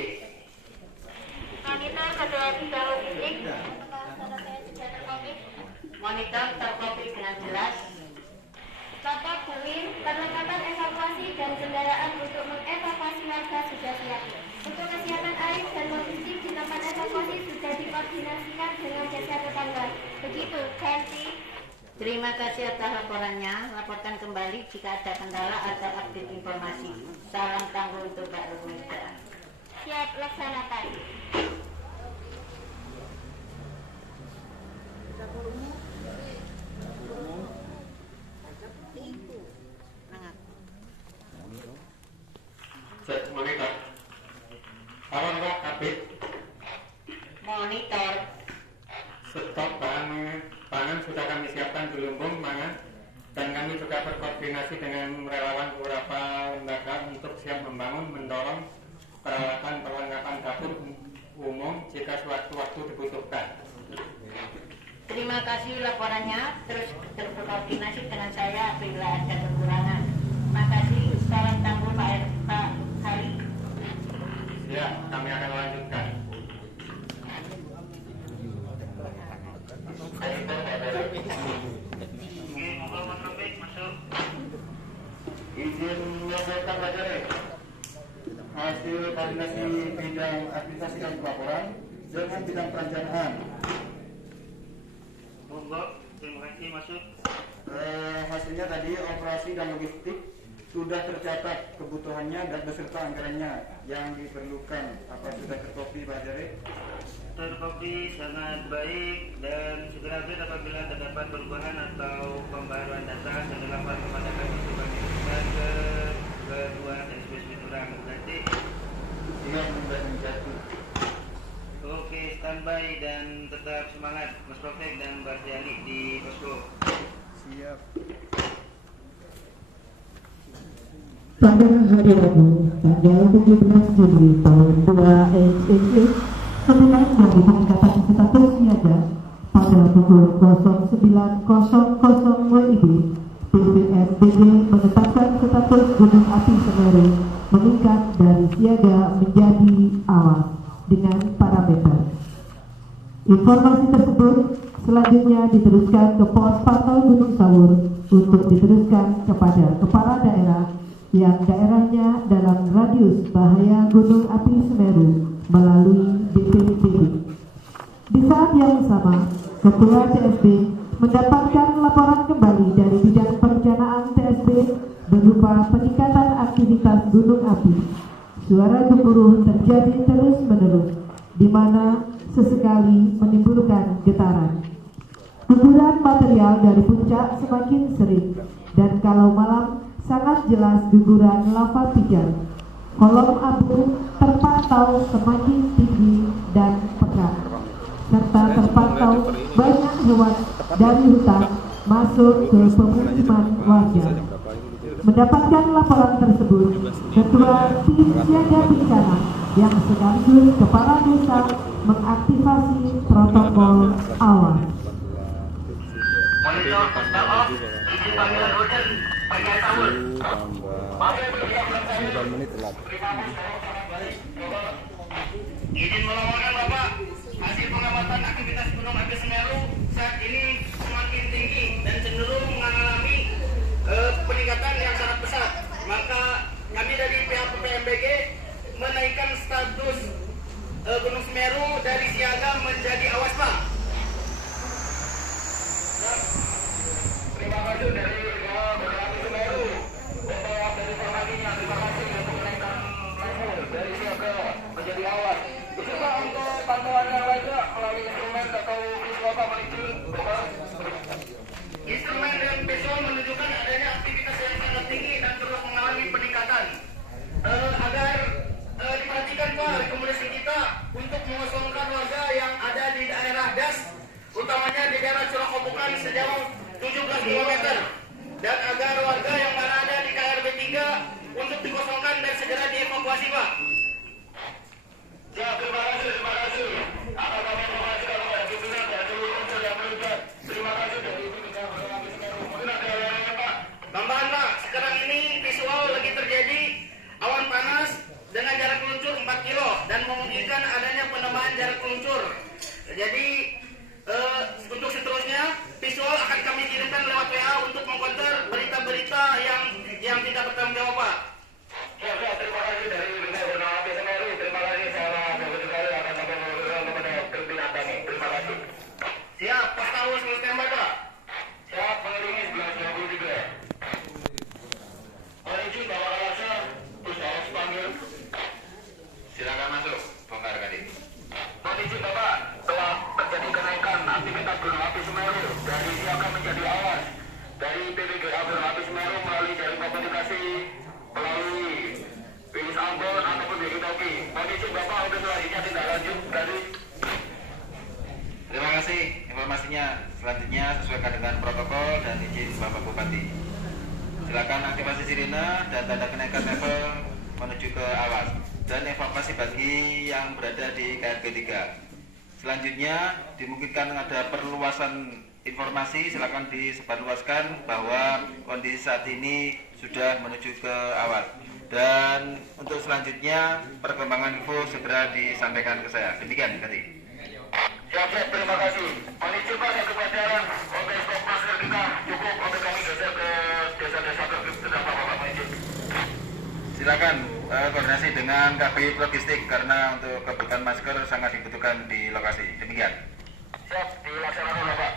Monitor kedua bidang logistik, melaksanakan kegiatan COVID Monitor terkopi dengan jelas. Bapak Buin, perlengkapan evakuasi dan kendaraan untuk mengevakuasi warga sudah siap. Untuk kesiapan air dan logistik di tempat evakuasi sudah dikoordinasikan dengan jasa tetangga. Begitu, ganti. Terima kasih atas laporannya. Laporkan kembali jika ada kendala atau update informasi. Salam tangguh untuk Pak Rumita. Siap laksanakan. Monitor. Awan Pak Kabit. Monitor. Stok pangan sudah kami siapkan di lumbung pangan dan kami juga berkoordinasi dengan relawan beberapa lembaga untuk siap membangun, mendorong perlengkapan dapur umum jika sewaktu-waktu dibutuhkan. Terima kasih laporannya. Terus berkoordinasi dengan saya bila ada kekurangan. Terima kasih. Salam tangguh Pak Hari. Siap, kami akan lanjutkan. Izin menyampaikan materi hasil koordinasi bidang administrasi dan pelaporan dengan bidang perencanaan. Monggo, terima kasih masuk. Hasilnya tadi operasi dan logistik sudah tercatat kebutuhannya dan beserta anggarannya yang diperlukan. Apa sudah terkopi Pak Jari? Terkopi sangat baik dan segera update apabila terdapat perubahan atau pembaruan data dan dilaporkan kepada kami sebagai ke kedua SPSP Turang. Berarti Siap menjadi. Oke, standby dan tetap semangat Mas Profek dan Mbak Tiani di posko. Siap. Pada hari Rabu, tanggal 17 Juli tahun 2020, setelah dari peningkatan status siaga pada pukul 09.00 WIB, BPSBD menetapkan status Gunung Api Semeru meningkat dari siaga menjadi awas dengan parameter. Informasi tersebut selanjutnya diteruskan ke pos pantau Gunung Sawur untuk diteruskan kepada kepala daerah yang daerahnya dalam radius bahaya Gunung Api Semeru melalui BPBD. Di saat yang sama, Ketua TSB mendapatkan laporan kembali dari bidang perencanaan TSB berupa peningkatan aktivitas gunung api. Suara gemuruh terjadi terus-menerus, di mana sesekali menimbulkan getaran. Guguran material dari puncak semakin sering, dan kalau malam sangat jelas guguran lava pijar. Kolom abu terpantau semakin tinggi dan pekat, serta terpantau banyak hewan dari hutan masuk ke pemukiman warga. Mendapatkan laporan tersebut, Ketua Tim Siaga Bencana yang sekaligus Kepala Desa mengaktifasi protokol awas. Monitor terdapat izin panggilan hujan pakai tawur. Izin melaporkan Bapak, hasil pengamatan aktivitas Gunung Api Semeru saat ini semakin tinggi dan cenderung mengalami peningkatan yang sangat pesat. Maka kami dari pihak PPMBG menaikkan status Gunung Semeru dari siaga menjadi awas Pak. Gunung Api Semeru dari siaga menjadi awas. Dari PPGA Gunung Api Semeru melalui jaring komunikasi melalui Wilis Ambon ataupun Toki. Mohon izin Bapak untuk selanjutnya tindak lanjut dari. Terima kasih informasinya. Selanjutnya sesuaikan dengan protokol dan izin Bapak Bupati. Silakan aktivasi sirine dan tanda kenaikan level menuju ke awas dan evakuasi bagi yang berada di KRB 3. Selanjutnya dimungkinkan ada perluasan informasi, silakan disebarluaskan bahwa kondisi saat ini sudah menuju ke awas. Dan untuk selanjutnya perkembangan info segera disampaikan ke saya. Demikian tadi. Siap, terima kasih. Mohon izin Pak, satu pelajaran untuk stok masker kita cukup untuk kami geser ke desa-desa terdampak Bapak, mohon izin. Silakan koordinasi dengan KPI Logistik karena untuk kebutuhan masker sangat dibutuhkan di lokasi. Demikian. Siap, dilaksanakan Bapak.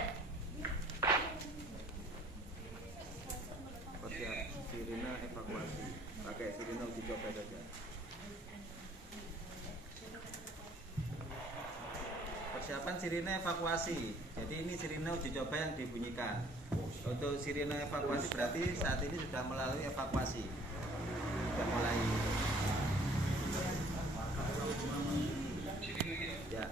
Sirine evakuasi. Pakai sirine uji coba saja. Persiapan sirine evakuasi. Jadi ini sirine uji coba yang dibunyikan. Untuk sirine evakuasi berarti saat ini sudah melalui evakuasi. Sudah mulai. Ya.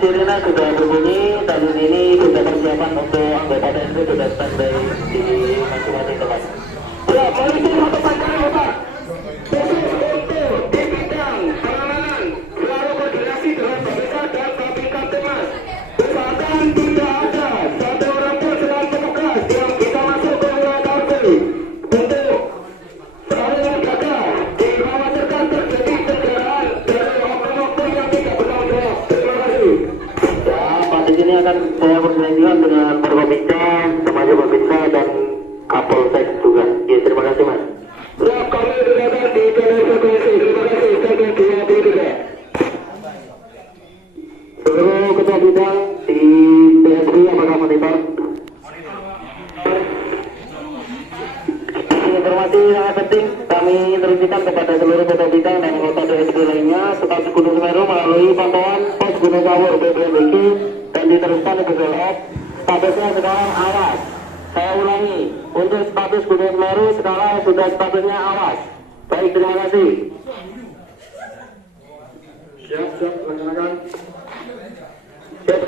Sirine sudah berbunyi, tahun ini sudah persiapan untuk anggota TNI sudah standby di masing-masing tempat. Ya, polisi satu pangkalan Bapak. Khusus untuk di bidang pengamanan, selalu koordinasi dengan Babinsa dan Babinsa Temas. Usahakan tidak ada satu orang pun selain petugas yang bisa masuk ke wilayah KRB untuk selalu menjaga dikhawatirkan terjadi kendaraan dari oknum-oknum yang tidak bertanggung jawab. Terima kasih. Di sini akan saya bersilaturahmi dengan Forkopimda, termasuk Babinsa dan Kapolsek juga. Ya, terima kasih Mas. Siap, kami dengarkan di channel frekuensi. Terima kasih. Saya 23. Seluruh ketua bidang di PSB apakah monitor? Informasi sangat penting kami teruskan kepada seluruh ketua bidang dan anggota DSB lainnya seperti Gunung Semeru melalui pantauan pos Gunung Sawur BPMBG dan diteruskan ke Google Earth. Statusnya sekarang awas. Saya ulangi, untuk status Gunung Semeru sekarang sudah statusnya awas. Baik, terima kasih. Siap, laksanakan. Siap.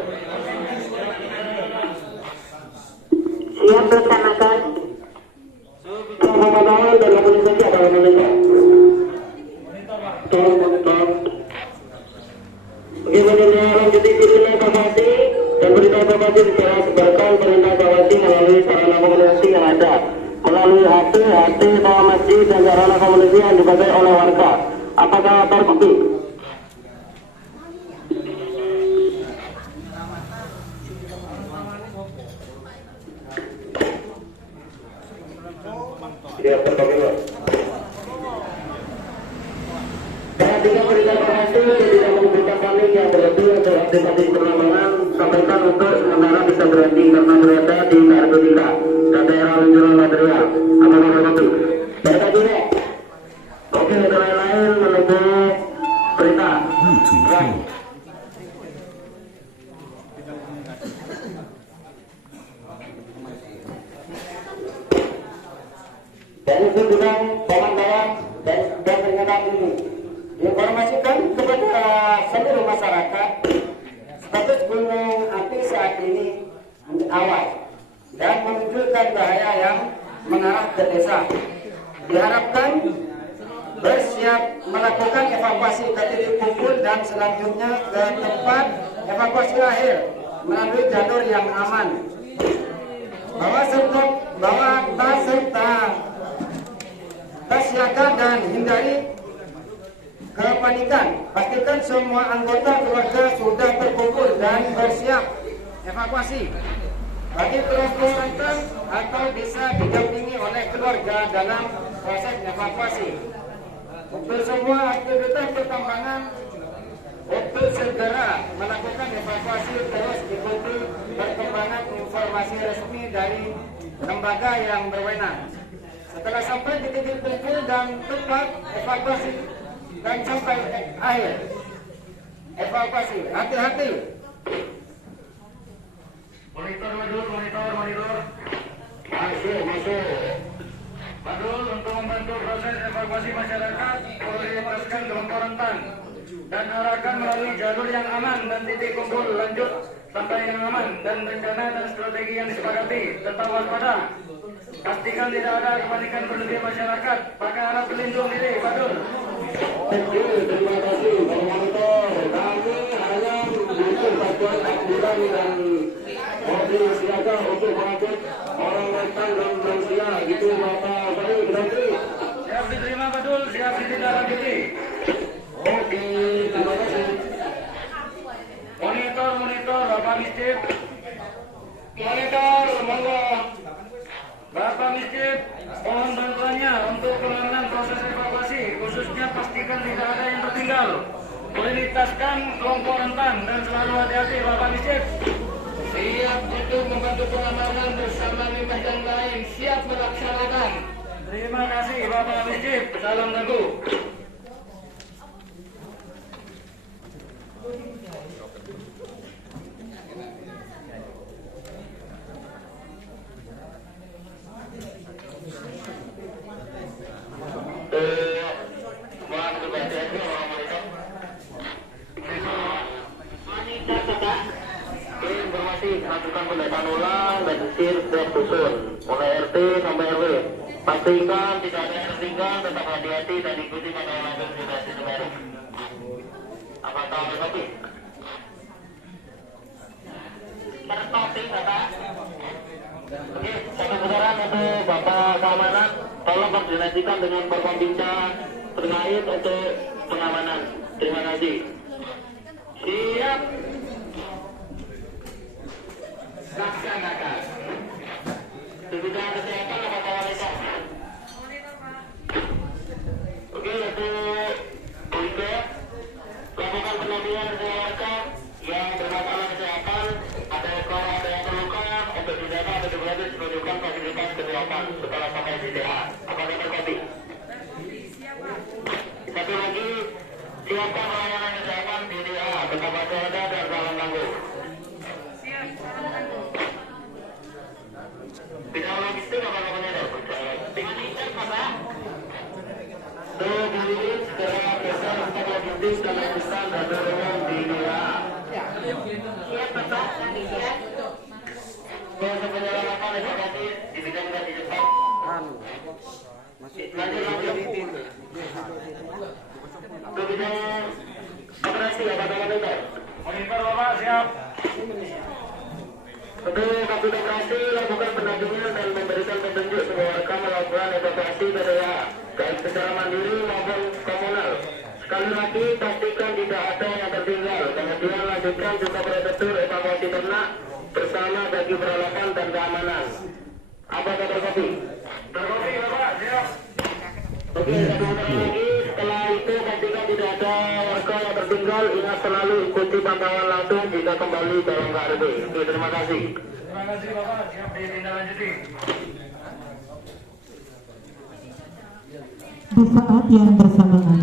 evakuasi segera sebarkan perintah evakuasi melalui sarana komunikasi yang ada, melalui HT, bawah masjid dan sarana komunikasi yang dipakai oleh warga. Apakah terbukti? Siap terbukti, Pak. Perhatikan berita informasi tidak menimbulkan panik yang berlebihan untuk aktivasi penerbangan. Sampaikan untuk sementara bisa berhenti karena kereta di KRB 3 dan daerah luncuran material. Apakah terbukti? Berita juga. Oke, untuk lain-lain menunggu perintah. Dan itu bidang pemantauan dan peringatan ini diinformasikan kepada seluruh masyarakat status gunung api saat ini awas dan menunjukkan bahaya yang mengarah ke desa. Diharapkan bersiap melakukan evakuasi ke titik kumpul dan selanjutnya ke tempat evakuasi akhir melalui jalur yang aman. Bawa tas serta tas siaga dan hindari kepanikan. Pastikan semua anggota keluarga sudah terkumpul dan bersiap evakuasi. Bagi kelompok rentan atau bisa didampingi oleh keluarga dalam proses evakuasi. Untuk semua aktivitas pertambangan untuk segera melakukan evakuasi terus ikuti perkembangan informasi resmi dari lembaga yang berwenang. Setelah sampai di titik kumpul dan tempat evakuasi dan sampai akhir evakuasi, hati-hati. Monitor. Masuk. Badul untuk membantu proses evakuasi masyarakat, prioritaskan kelompok rentan dan arahkan melalui jalur yang aman dan titik kumpul lanjut sampai yang aman dan rencana dan strategi yang disepakati. Tetap waspada. Pastikan tidak ada kepanikan berlebihan masyarakat. Pakai alat pelindung diri, Badul. Terima kasih, Pak Monitor. Kami hanya butuh bantuan ambulan dan mobil siaga untuk mengangkut orang rentan dan lansia. Gitu, Bapak. Baik, berhenti. Siap diterima, Badul. Siap ditindaklanjuti. Oke, terima kasih. Monitor, Bapak Mistif. Monitor, monggo. Bapak Mistif, mohon bantuannya untuk pengamanan proses evakuasi, khususnya pastikan tidak ada yang tertinggal. Prioritaskan kelompok rentan dan selalu hati-hati, Bapak Mistif. Siap untuk membantu pengamanan bersama Mimas dan lain. Siap melaksanakan. Terima kasih, Bapak Mistif. Salam teguh. Lakukan pendataan ulang dan sisir setiap dusun, mulai RT sampai RW. Pastikan tidak ada yang tertinggal, tetap hati-hati dan ikuti pantauan langsung situasi Semeru. Apakah terkopi? Terkopi, Bapak. Oke, satu putaran untuk Bapak Keamanan. Tolong koordinasikan dengan Forkompinca terkait untuk pengamanan. Terima kasih. Siap. Laksanakan. Bidang kesehatan apakah wanita? Oke, untuk Polda lakukan pendampingan keluarga yang bermasalah kesehatan, ada yang terluka, untuk didata atau digratis menunjukkan fasilitas kesehatan setelah sampai di DA. Apakah terkopi? Satu lagi, siapkan pelayanan kesehatan di DA, tetap waspada dan salam tangguh. Bidang logistik apa namanya dong? Monitor, Bapak. Dilihat segera geser untuk logistik dan urusan dan dorong di DA. Siap, Bapak. Proses penyelenggaraan evakuasi di bidang ganti cepat. Lanjut. Ke bidang operasi apa namanya? Monitor, Bapak, siap. Untuk kabit operasi lakukan pendampingan dan memberikan petunjuk semua warga melakukan evakuasi ke daerah, baik secara mandiri maupun komunal. Sekali lagi pastikan tidak ada yang tertinggal. Kemudian lanjutkan juga prosedur evakuasi ternak bersama bagi peralatan dan keamanan. Apa kata kopi? Terkopi Bapak, siap. Oke, sebentar lagi. Setelah itu pastikan tidak ada warga yang tertinggal. Ingat selalu ikuti pantauan langsung jika kembali dalam KRB. Oke, terima kasih. Terima kasih Bapak, siap ditindaklanjuti. Di saat yang bersamaan,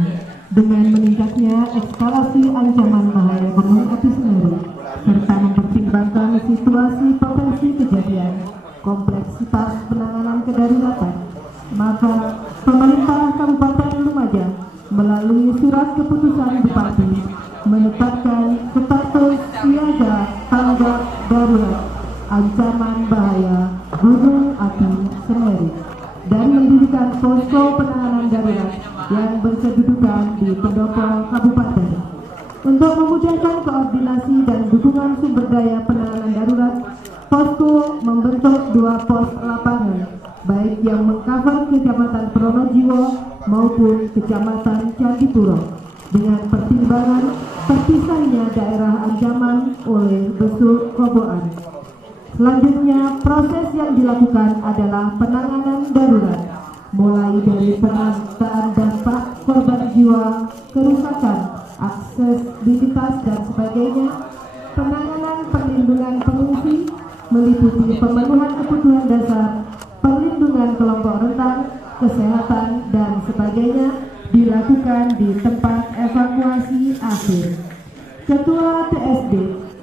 dengan meningkatnya eskalasi ancaman bahaya gunung api Semeru, serta mempertimbangkan situasi potensi kejadian, kompleksitas penanganan kedaruratan, maka pemerintah Kabupaten Lumajang melalui surat keputusan Bupati menetapkan status siaga tanggap darurat ancaman bahaya gunung api Semeru dan mendirikan posko penanganan darurat yang berkedudukan di pendopo kabupaten. Untuk memudahkan koordinasi dan dukungan sumber daya penanganan darurat, posko membentuk 2 pos lapangan, baik yang mengcover Kecamatan Pronojiwo maupun Kecamatan Candipuro, dengan pertimbangan terpisahnya daerah ancaman oleh besuk koboan. Selanjutnya, proses yang dilakukan adalah penanganan darurat, mulai dari penataan dampak korban jiwa, kerusakan, aksesibilitas dan sebagainya, penanganan perlindungan pengungsi, meliputi pemenuhan kebutuhan dasar, perlindungan kelompok rentan, kesehatan dan sebagainya, dilakukan di tempat evakuasi akhir. Ketua TSD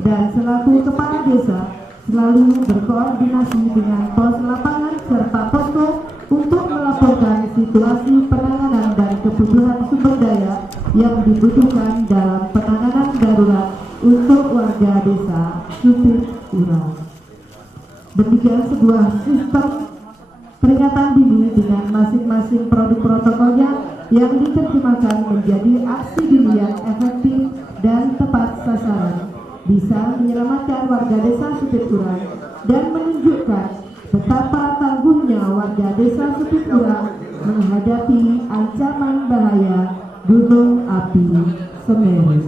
dan selaku kepala desa selalu berkoordinasi dengan pos lapangan serta posko untuk melaporkan situasi penanganan dan kebutuhan sumber daya yang dibutuhkan dalam penanganan darurat untuk warga desa Supit Urang. Demikian sebuah sistem peringatan dini dengan masing-masing produk protokolnya yang diterjemahkan menjadi aksi dini yang efektif dan tepat sasaran, bisa menyelamatkan warga desa Supit Urang dan menunjukkan betapa tangguhnya warga desa Supit Urang menghadapi ancaman bahaya gunung api Semeru.